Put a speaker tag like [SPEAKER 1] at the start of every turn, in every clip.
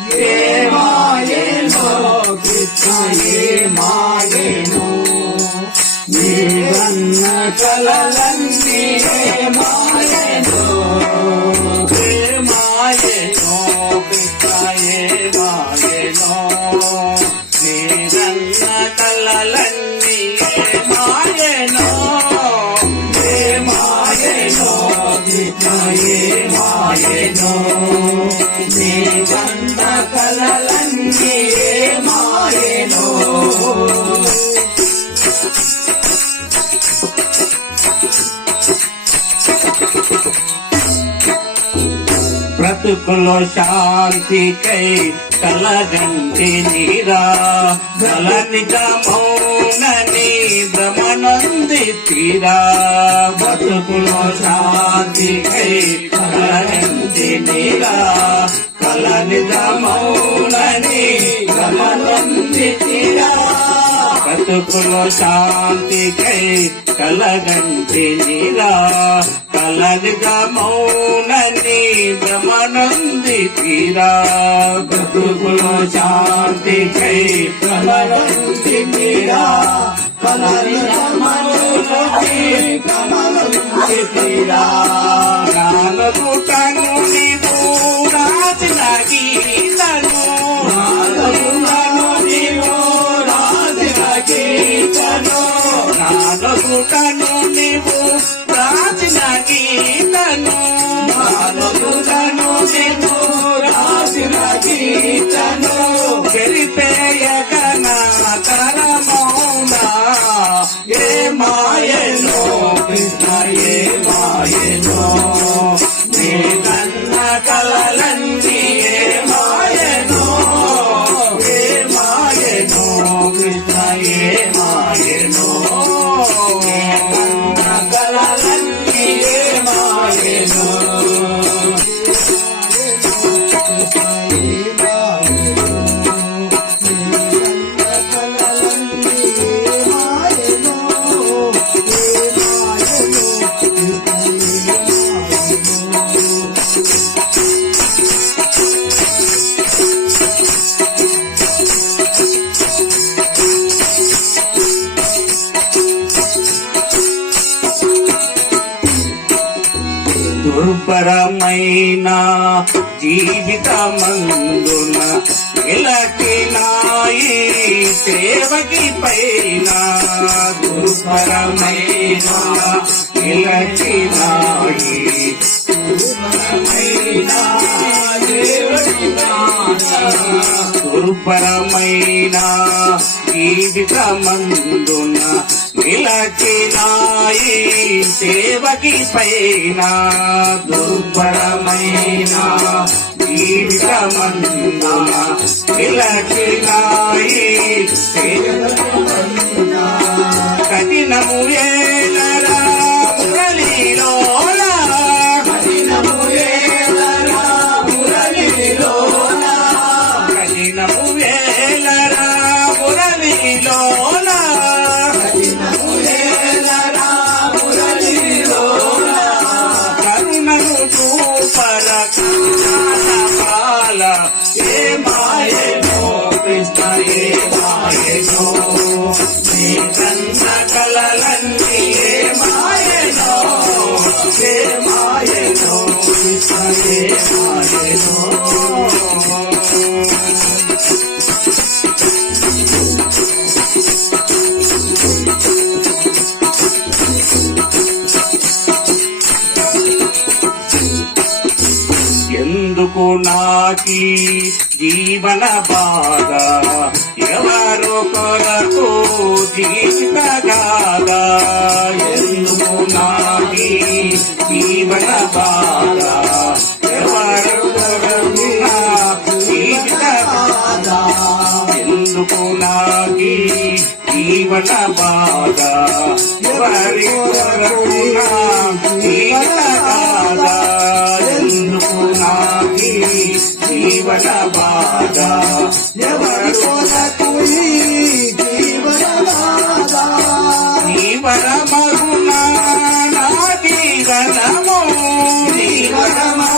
[SPEAKER 1] ఏమాయేనో కృష్ణ కలలన్నీ ఏమాయేనో ఏమాయేనో కృష్ణ ఏమాయేనో నీవన్న కలలన్నీ ఏమాయేనో కృష్ణ ఏమాయేనో నీ కన్న కలలన్నీ ఏమాయేనో బ్రతుకులో శాంతికై కలగంటి నీరా గలనిక మౌనని భ్రమనంది తీరా బతుకులో శాంతికై కలగంటి నీరా. కలని దమౌనని భ్రమనంది తీరా. బతుకులో శాంతికై కలగంటి నీరా. కలనిగా మౌనని భ్రమనంది తీరా బతుకులో శాంతికై కలగంటి నీరా కలనిగా మౌనని భ్రమనంది తీరా దుర్భరమైన జీవితమందున ఇలాంటి నాయి సేవకి పైన దుర్భరమైన ఇలాంటి నాయి దుర్భరమైన జీవితమందున నిలచినాయి సేవకి పైన. దుర్భరమైన జీవితమందున నిలచినాయి కఠినము ఏ కలలన్నీ ఏ మాయనో ఏ మాయనో కృష్ణ ఏ మాయనో ఎందుకు నాకి జీవన బాధ. ఎవరు కొరకు జీవిత గాథ ఎందుకు నాకి జీవన బాధ. ఎవరు కొరకు ఎందుకు నాకి జీవన బాధ. ఎవరి కొరకు నా జీవన బాధ ఎవరి కొరకు జీవన బాధ జీవన మగునా నా జీవనము. నా జీవనము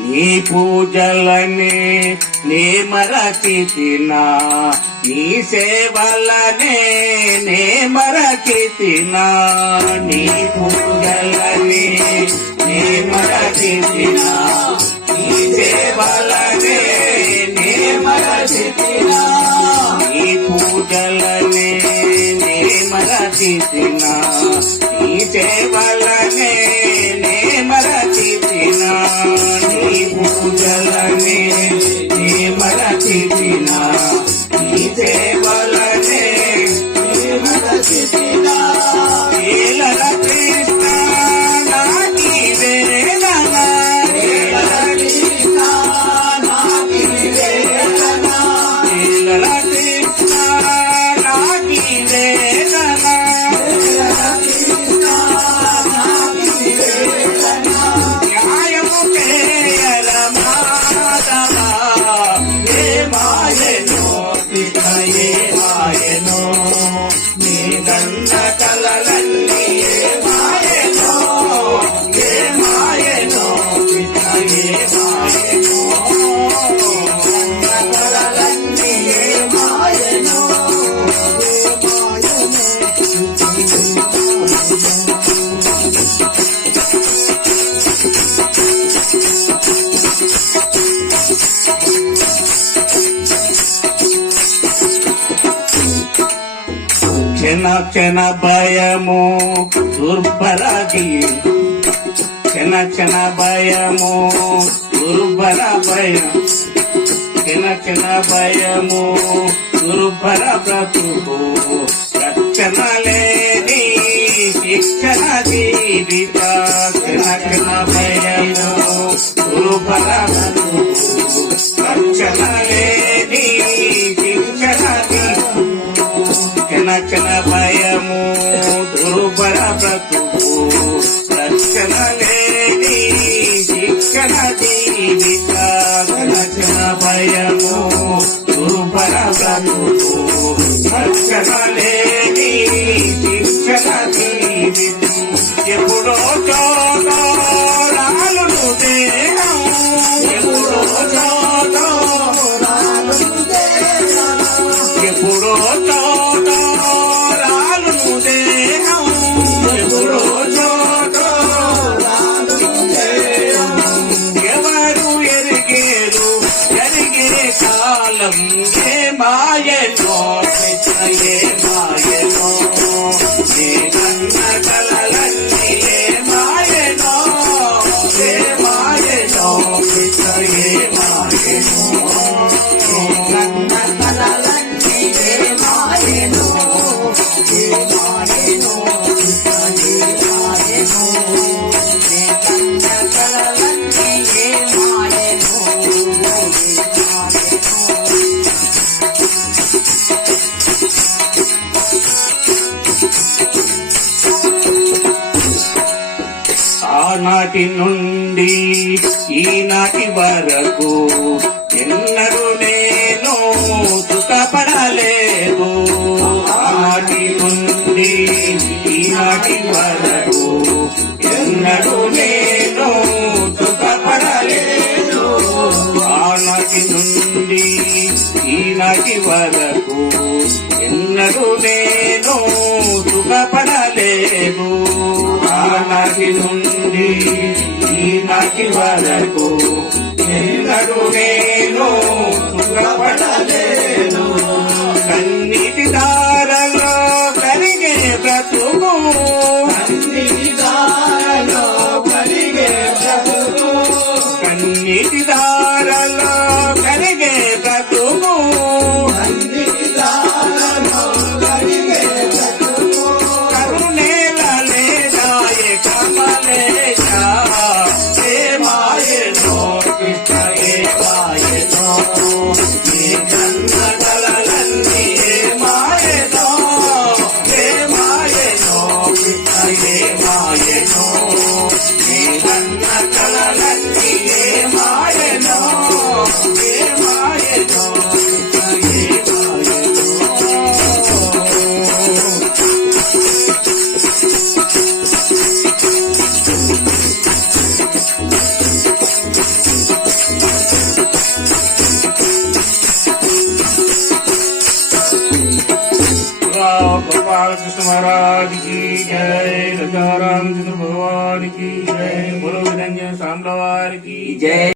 [SPEAKER 1] నీ పూజలనే నే మరచితినా నీ సేవలనే నే మరచితినా నీ పూజలనే నే మరచితినా నీ సేవలనే నే మరచితినా నీ పూజలనే నే మరచితినా నీ సేవల ఏ క్షణ భయము దుర్బలది. క్షణ క్షణ భయము దుర్బల భయం. క్షణ క్షణ భయము దుర్బల బ్రతుకు. రక్షణ లేని శిక్షణ జీవిత. క్షణ క్షణ భయము దుర్బల బ్రతుకు. రక్షణ లేని రక్షణ భయము దుర్బల బ్రతుకు రక్షణ లేని శిక్షణ జీవిత రక్షణ భయము దుర్బల బ్రతుకు రక్షణ లేని శిక్షణ జీవితం ఎప్పుడో కాలం. ఏ మాయనో ఏ మాయనో నాటి నుండి ఈనాటి వరకు ఎన్నడూ నేను సుఖపడలేదు. నాటి నుండి ఈనాటి వరకు ఎన్నడూ నేను సుఖపడలేదు. ఆనాటి నుండి ఈనాటి వరకు ఎన్నడూ నేను సుఖపడలేదు. ఆనాటి నుండి ఈనాటి వరకు ఎన్నడూ నేను సుఖపడలేదు కన్నీటి దారలో